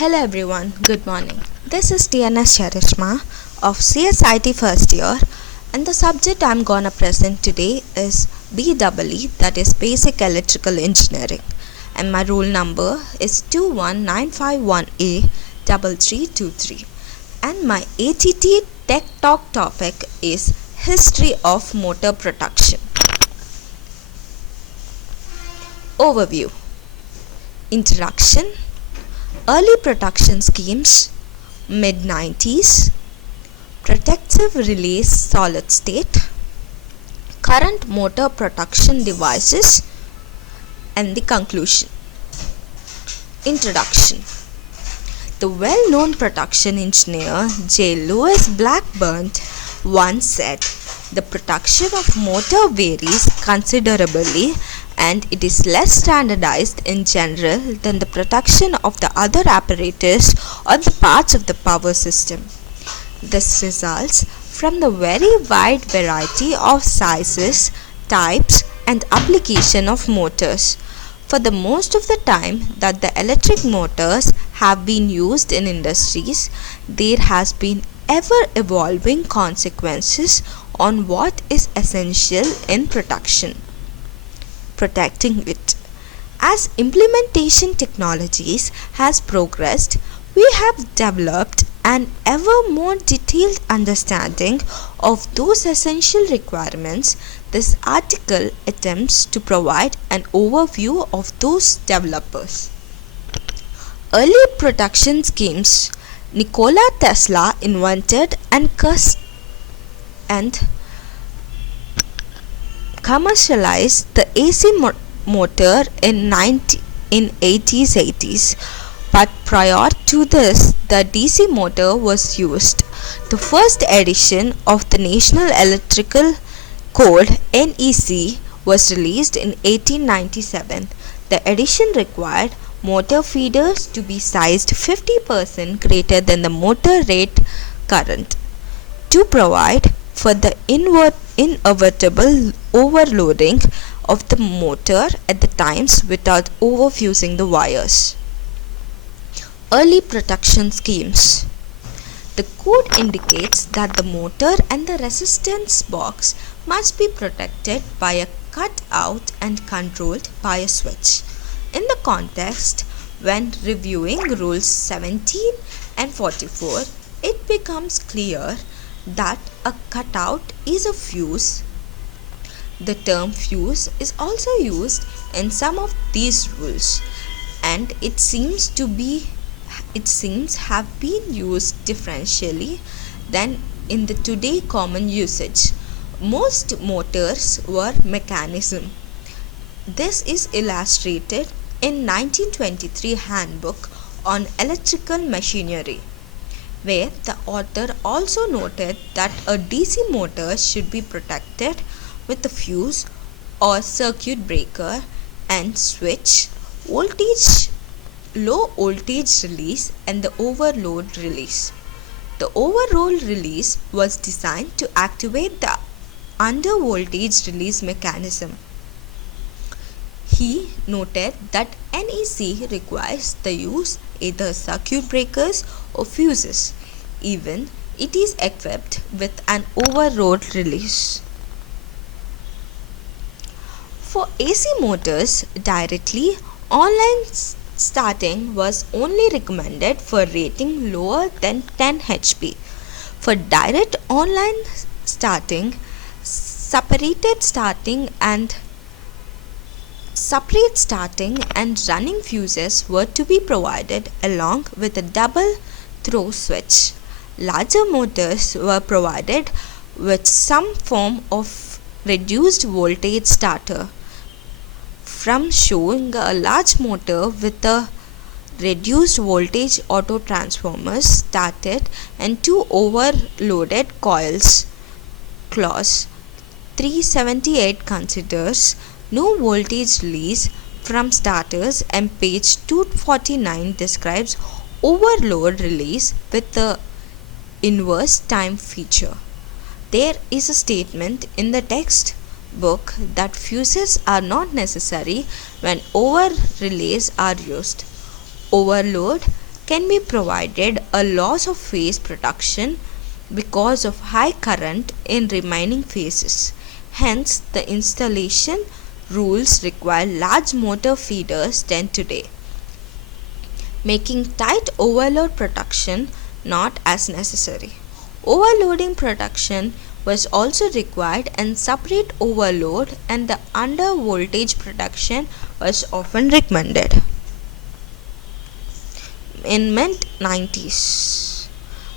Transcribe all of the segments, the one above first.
Hello everyone, good morning. This is TNS Charishma of CSIT first year, and the subject I'm gonna present today is BEE, that is Basic Electrical Engineering, and my roll number is 21951A3323, and my ATT Tech Talk topic is History of Motor Production. Overview. Introduction. Early production schemes, mid-90s, protective release solid state, current motor production devices, and the conclusion. Introduction. The well-known production engineer J. Louis Blackburn once said, "The production of motor varies considerably and it is less standardized in general than the production of the other apparatus or the parts of the power system. This results from the very wide variety of sizes, types, and application of motors. For the most of the time that the electric motors have been used in industries, there has been ever evolving consequences on what is essential in production. Protecting it. As implementation technologies has progressed, we have developed an ever more detailed understanding of those essential requirements. This article attempts to provide an overview of those developers. Early production schemes. Nikola Tesla invented and commercialized the AC motor in 80s, but prior to this the DC motor was used. The first edition of the National Electrical Code (NEC) was released in 1897. The edition required motor feeders to be sized 50% greater than the motor rate current to provide for the inevitable overloading of the motor at the times without overfusing the wires. Early production schemes. The code indicates that the motor and the resistance box must be protected by a cutout and controlled by a switch. In the context, when reviewing rules 17 and 44, it becomes clear that a cutout is a fuse. The term fuse is also used in some of these rules, and it seems have been used differentially than in the today common usage. Most motors were mechanism. This is illustrated in 1923 Handbook on Electrical Machinery, where the author also noted that a DC motor should be protected with a fuse or circuit breaker and switch, low voltage release, and the overload release. The overload release was designed to activate the under voltage release mechanism. He noted that NEC requires the use either circuit breakers or fuses, even it is equipped with an overload release. For AC motors, directly online starting was only recommended for rating lower than 10 HP. For direct online starting, separate starting and running fuses were to be provided along with a double throw switch. Larger motors were provided with some form of reduced voltage starter. From showing a large motor with a reduced voltage auto transformers started and two overloaded coils. Clause 378 considers no voltage release from starters, and page 249 describes overload release with the inverse time feature. There is a statement in the textbook that fuses are not necessary when over relays are used. Overload can be provided a loss of phase protection because of high current in remaining phases. Hence, the installation rules require large motor feeders than today, making tight overload protection not as necessary. Overloading protection was also required, and separate overload and the under voltage protection was often recommended. In mid 90s,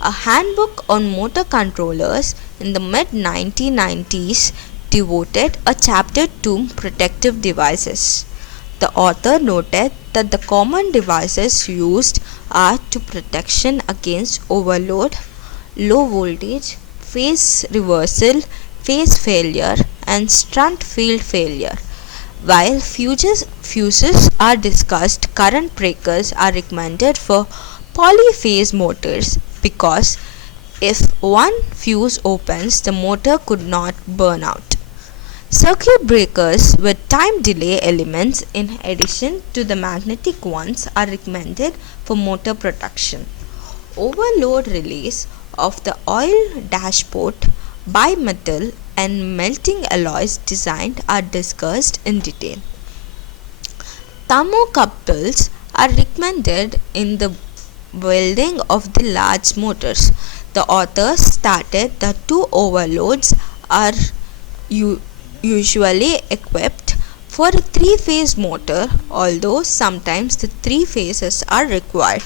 a handbook on motor controllers in the mid 1990s devoted a chapter to protective devices. The author noted that the common devices used are to protection against overload, low voltage, phase reversal, phase failure, and shunt field failure. While fuses are discussed, current breakers are recommended for polyphase motors because if one fuse opens, the motor could not burn out. Circuit breakers with time delay elements in addition to the magnetic ones are recommended for motor protection. Overload release of the oil dashboard, bimetal and melting alloys designed are discussed in detail. Thermocouples are recommended in the welding of the large motors. The author stated that two overloads are usually equipped for a three-phase motor, although sometimes the three phases are required.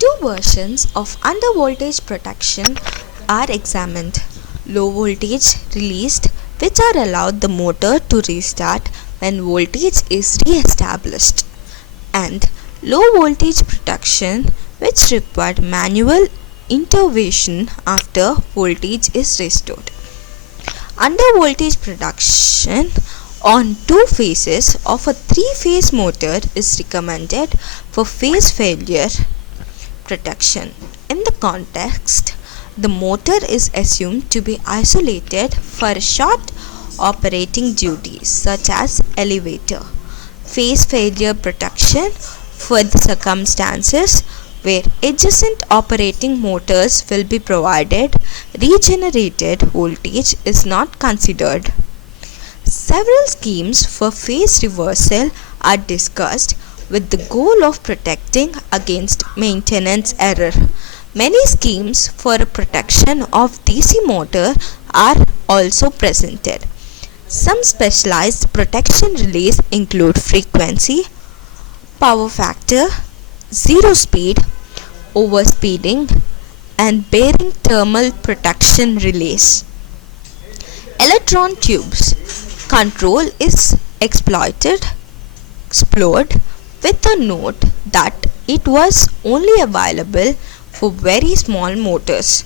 Two versions of undervoltage protection are examined: low voltage released, which are allowed the motor to restart when voltage is re-established, and low voltage protection, which required manual intervention after voltage is restored. Undervoltage protection on two phases of a three-phase motor is recommended for phase failure protection. In the context, the motor is assumed to be isolated for short operating duties such as elevator. Phase failure protection for the circumstances where adjacent operating motors will be provided, regenerated voltage is not considered. Several schemes for phase reversal are discussed with the goal of protecting against maintenance error. Many schemes for protection of DC motor are also presented. Some specialized protection relays include frequency, power factor, zero speed, overspeeding, and bearing thermal protection relays. Electron tubes control is explored with a note that it was only available for very small motors.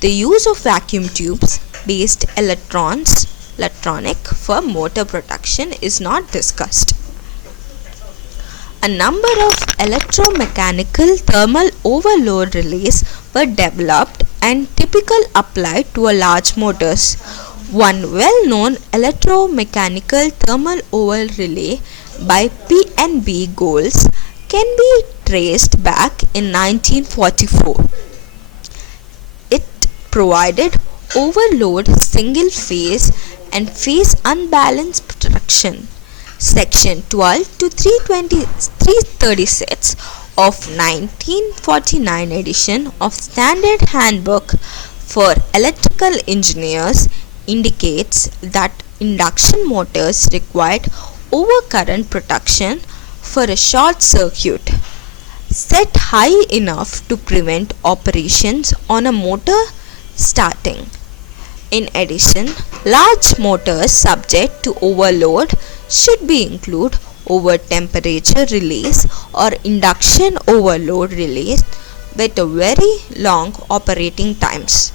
The use of vacuum tubes based electronic for motor protection is not discussed. A number of electromechanical thermal overload relays were developed and typically applied to large motors. One well-known electromechanical thermal overload relay by P&B Goals can be traced back in 1944. It provided overload single phase and phase unbalanced protection. Section 12 to 336 of 1949 edition of Standard Handbook for Electrical Engineers indicates that induction motors required overcurrent protection for a short circuit set high enough to prevent operations on a motor starting. In addition, large motors subject to overload should be included over temperature relays or induction overload relays with very long operating times.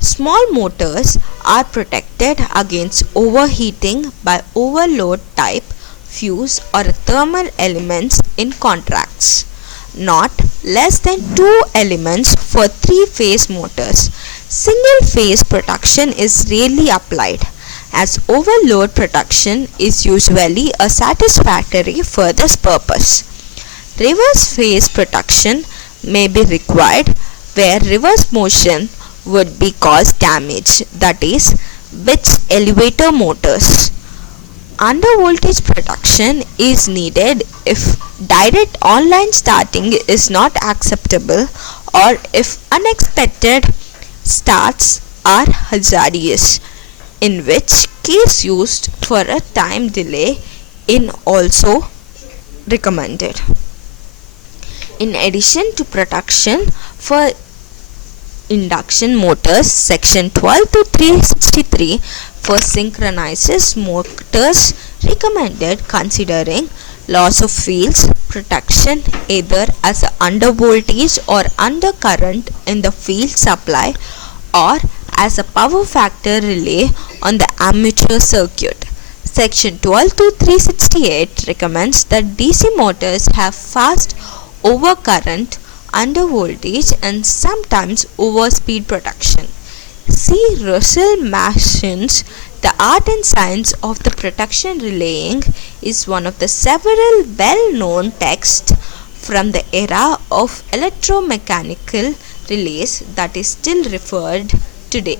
Small motors are protected against overheating by overload type fuse or thermal elements in contracts. Not less than 2 elements for 3-phase motors. Single phase protection is rarely applied. as overload protection is usually a satisfactory for this purpose. Reverse phase protection may be required where reverse motion would be cause damage, that is, which elevator motors. Under voltage protection is needed if direct online starting is not acceptable or if unexpected starts are hazardous, in which case used for a time delay is also recommended. In addition to protection for induction motors, section 12 to 363 for synchronous motors recommended considering loss of fields protection either as a under voltage or under current in the field supply or as a power factor relay on the armature circuit. Section 12 to 368 recommends that DC motors have fast overcurrent, under voltage and sometimes over speed protection. See Russell Mason's The Art and Science of the Protection Relaying is one of the several well-known texts from the era of electromechanical relays that is still referred today.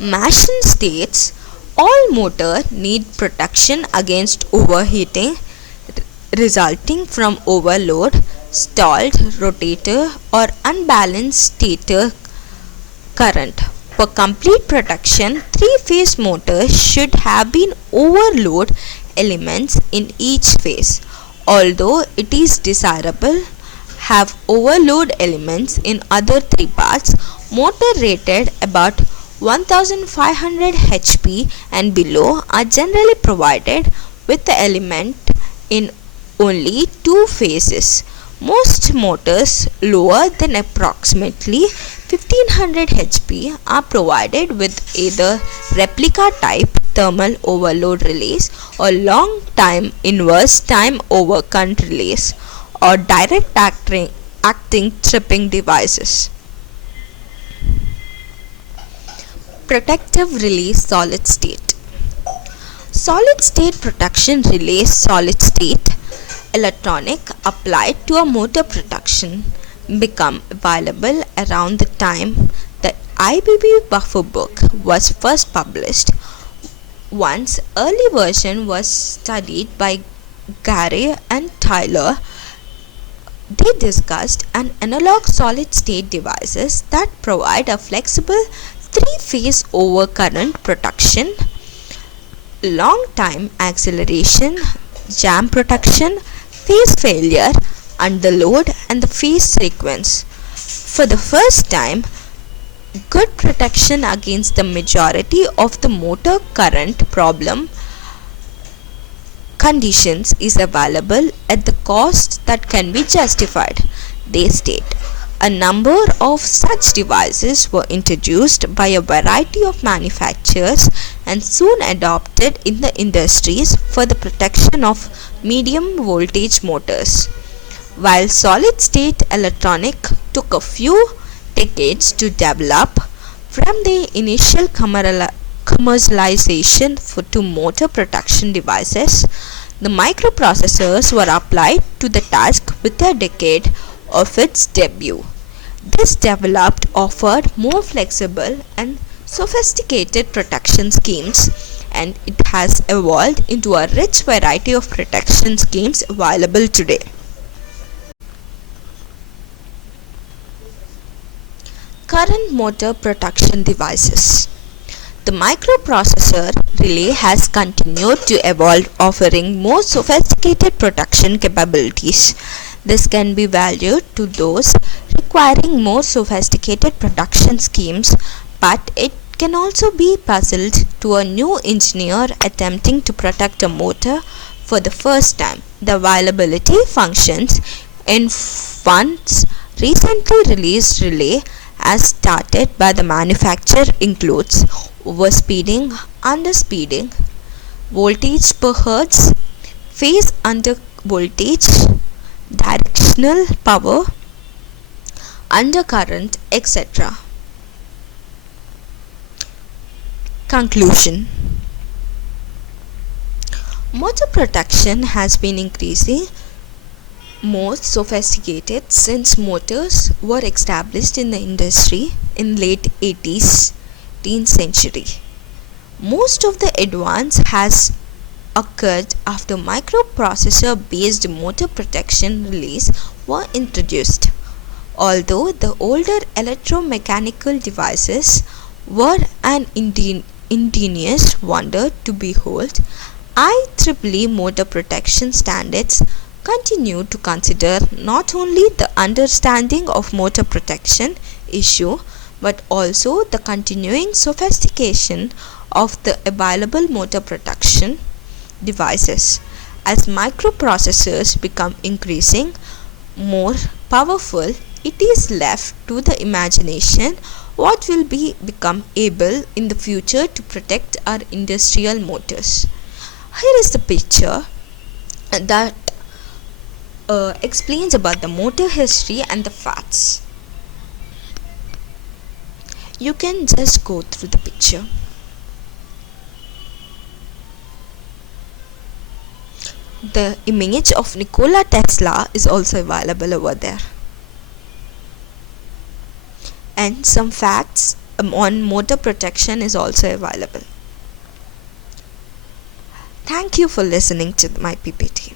Mason states all motors need protection against overheating resulting from overload, stalled rotator or unbalanced stator current. For complete protection, three-phase motors should have been overload elements in each phase. Although it is desirable have overload elements in other three parts, motor rated about 1500 HP and below are generally provided with the element in only two phases. Most motors lower than approximately 1500 HP are provided with either replica type thermal overload relays or long time inverse time over current relays or direct acting tripping devices. Protective relay solid state. Solid state protection relays solid state electronic applied to a motor protection become available around the time the IBB buffer book was first published. Once early version was studied by Gary and Tyler, they discussed an analog solid state devices that provide a flexible three-phase overcurrent protection, long time acceleration, jam protection, phase failure, underload and the phase sequence. For the first time, good protection against the majority of the motor current problem conditions is available at the cost that can be justified. They state a number of such devices were introduced by a variety of manufacturers and soon adopted in the industries for the protection of medium voltage motors. While solid state electronic took a few decades to develop from the initial commercialization to motor protection devices, the microprocessors were applied to the task within a decade of its debut. This developed offered more flexible and sophisticated protection schemes, and it has evolved into a rich variety of protection schemes available today. Current motor protection devices. The microprocessor relay has continued to evolve, offering more sophisticated protection capabilities. This can be valued to those requiring more sophisticated protection schemes, but it can also be puzzled to a new engineer attempting to protect a motor for the first time. The availability functions in one's recently released relay as started by the manufacturer includes overspeeding, underspeeding, voltage per hertz, phase under voltage, directional power, undercurrent, etc. Conclusion. Motor protection has been increasing more sophisticated since motors were established in the industry in late 18th century. Most of the advance has occurred after microprocessor based motor protection relays were introduced. Although the older electromechanical devices were an ingenious wonder to behold, IEEE motor protection standards continue to consider not only the understanding of motor protection issue but also the continuing sophistication of the available motor protection devices. As microprocessors become increasing more powerful, it is left to the imagination what will become able in the future to protect our industrial motors. Here is the picture that explains about the motor history and the facts. You can just go through the picture. The image of Nikola Tesla is also available over there. And some facts on motor protection is also available. Thank you for listening to my PPT.